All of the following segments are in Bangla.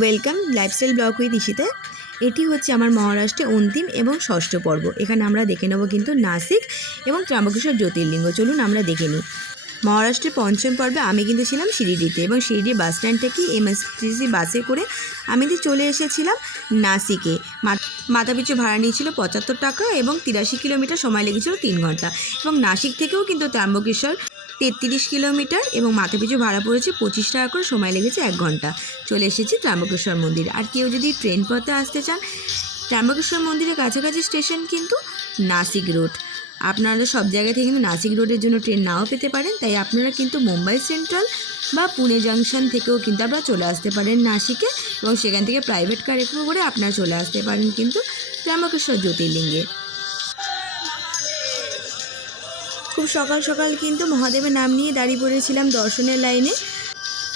Welcome lifestyle blog with Ishita. এটি হচ্ছে আমার মহারাষ্ট্রে অন্তিম এবং ষষ্ঠ পর্ব। এখানে আমরা দেখে নেব কিন্তু নাসিক এবং ত্র্যম্বকেশ্বর জ্যোতির্লিঙ্গ। চলুন আমরা দেখে নিই। মহারাষ্ট্রের পঞ্চম পর্বে আমি কিন্তু ছিলাম শিরিডিতে, এবং শিরিডি বাস স্ট্যান্ড থেকে এমএসটিসি বাসে করে আমি চলে এসেছিলাম নাসিকে। মাথাপিছু ভাড়া নিয়েছিল 75 টাকা এবং 83 কিলোমিটার, সময় লেগেছিল 3 ঘন্টা। এবং নাসিক থেকেও কিন্তু ত্র্যম্বকেশ্বর 33 কিলোমিটার এবং মাথাপিছু ভাড়া পড়েছে 25 টাকা করে, সময় লেগেছে 1 ঘন্টা। চলে এসেছি ত্র্যম্বকেশ্বর মন্দির। আর কেউ যদি ট্রেন পথে আসতে চান, ত্র্যম্বকেশ্বর মন্দিরের কাছাকাছি স্টেশন কিন্তু নাসিক রোড। আপনারা সব জায়গা থেকে কিন্তু নাসিক রোডের জন্য ট্রেন নাও পেতে পারেন, তাই আপনারা কিন্তু মুম্বাই সেন্ট্রাল বা পুনে জাংশন থেকেও কিন্তু আপনারা চলে আসতে পারেন নাসিকে, এবং সেখান থেকে প্রাইভেট কারে করে আপনারা চলে আসতে পারেন কিন্তু ত্র্যম্বকেশ্বর জ্যোতির্লিঙ্গে। খুব সকাল সকাল কিন্তু মহাদেবের নাম নিয়ে দাঁড়িয়ে পড়েছিলাম দর্শনের লাইনে।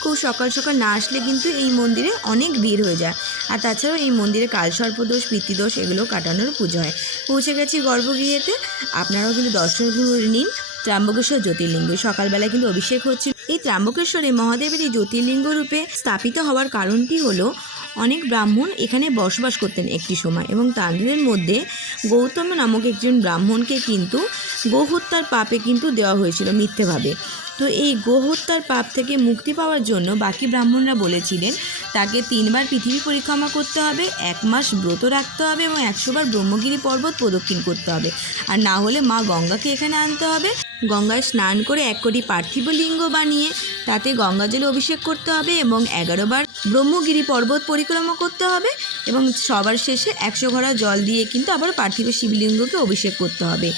খুব সকাল সকাল না আসলে কিন্তু এই মন্দিরে অনেক ভিড় হয়ে যায়। আর তাছাড়াও এই মন্দিরে কালসর্পদোষ, পিতৃদোষ এগুলো কাটানোর পুজো হয়। পৌঁছে গেছি গর্ভগৃহেতে। আপনারাও কিন্তু দর্শন করে নিন ত্র্যম্বকেশ্বর জ্যোতির্লিঙ্গে। সকালবেলায় কিন্তু অভিষেক হচ্ছিল। এই ত্র্যম্বকেশ্বরে মহাদেবের এই জ্যোতির্লিঙ্গ রূপে স্থাপিত হওয়ার কারণটি হলো, অনেক ব্রাহ্মণ এখানে বসবাস করতেন একটি সময়, এবং তাদের মধ্যে গৌতম নামক একজন ব্রাহ্মণকে কিন্তু গোহত্যার পাপে কিন্তু দেওয়া হয়েছিল মিথ্যেভাবে। তো এই গোহত্যার পাপ থেকে মুক্তি পাওয়ার জন্য বাকি ব্রাহ্মণরা বলেছিলেন তাকে 3 বার পৃথিবী পরিক্রমা করতে হবে, 1 মাস ব্রত রাখতে হবে এবং 100 বার ব্রহ্মগিরি পর্বত প্রদক্ষিণ করতে হবে। আর না হলে মা গঙ্গাকে এখানে আনতে হবে, গঙ্গায় স্নান করে 1 কোটি পার্থিব লিঙ্গ বানিয়ে তাতে গঙ্গা জলে অভিষেক করতে হবে এবং 11 বার ব্রহ্মগিরি পর্বত পরিক্রমা করতে হবে, এবং সবার শেষে 100 ঘড়া জল দিয়ে কিন্তু আবার পার্থিব শিবলিঙ্গকে অভিষেক করতে হবে।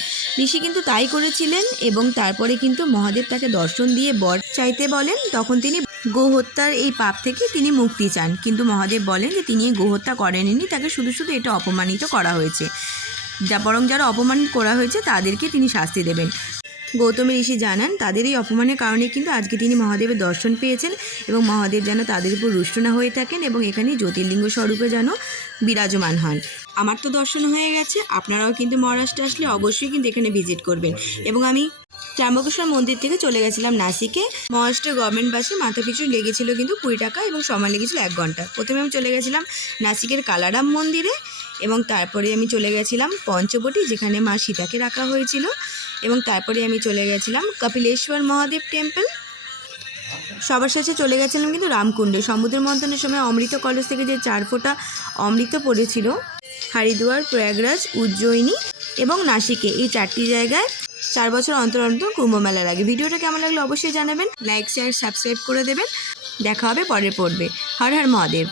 ঋষি কিন্তু তাই করেছিলেন, এবং তারপরে কিন্তু মহাদেব তাকে দর্শন দিয়ে বর চাইতে বলেন। তখন তিনি গোহত্যার এই পাপ থেকে তিনি মুক্তি চান, কিন্তু মহাদেব বলেন যে তিনি গোহত্যা করেননি, তাকে শুধু শুধু এটা অপমানিত করা হয়েছে, বরং যারা অপমান করা হয়েছে তাদেরকে তিনি শাস্তি দেবেন। গৌতম ঋষি জানান তাদের এই অপমানের কারণে কিন্তু আজকে তিনি মহাদেবের দর্শন পেয়েছেন, এবং মহাদেব যেন তাদের উপর রুষ্ট না হয়ে থাকেন এবং এখানে জ্যোতির্লিঙ্গ স্বরূপে যেন বিরাজমান হন। আমার তো দর্শন হয়ে গেছে, আপনারাও কিন্তু মহারাষ্ট্রে আসলে অবশ্যই কিন্তু এখানে ভিজিট করবেন। এবং আমি ত্র্যম্বকেশ্বর মন্দির থেকে চলে গেছিলাম নাসিকে। মহারাষ্ট্র গভর্নমেন্ট বাসে মাথাপিছু লেগেছিল কিন্তু 20 টাকা এবং সময় লেগেছিল 1 ঘন্টা। প্রথমে আমি চলে গেছিলাম নাসিকের কালারাম মন্দিরে, এবং তারপরে আমি চলে গেছিলাম পঞ্চবটি, যেখানে মা সীতাকে রাখা হয়েছিল, এবং তারপরে আমি চলে গেছিলাম কপিলেশ্বর মহাদেব টেম্পল। সবার শেষে চলে গেছিলাম কিন্তু রামকুণ্ডে। সমুদ্র মন্থনের সময় অমৃত কলস থেকে যে 4 ফোঁটা অমৃত পড়েছিল, হরিদ্বার, প্রয়াগরাজ, উজ্জয়িনী এবং নাসিকে, এই 4টি জায়গায় 4 বছর অন্তর অন্তর কুম্ভ মেলা লাগে। ভিডিওটা কেমন লাগলো অবশ্যই জানাবেন, লাইক শেয়ার সাবস্ক্রাইব করে দেবেন। দেখা হবে পরের পর্বে। হর হর মহাদেব।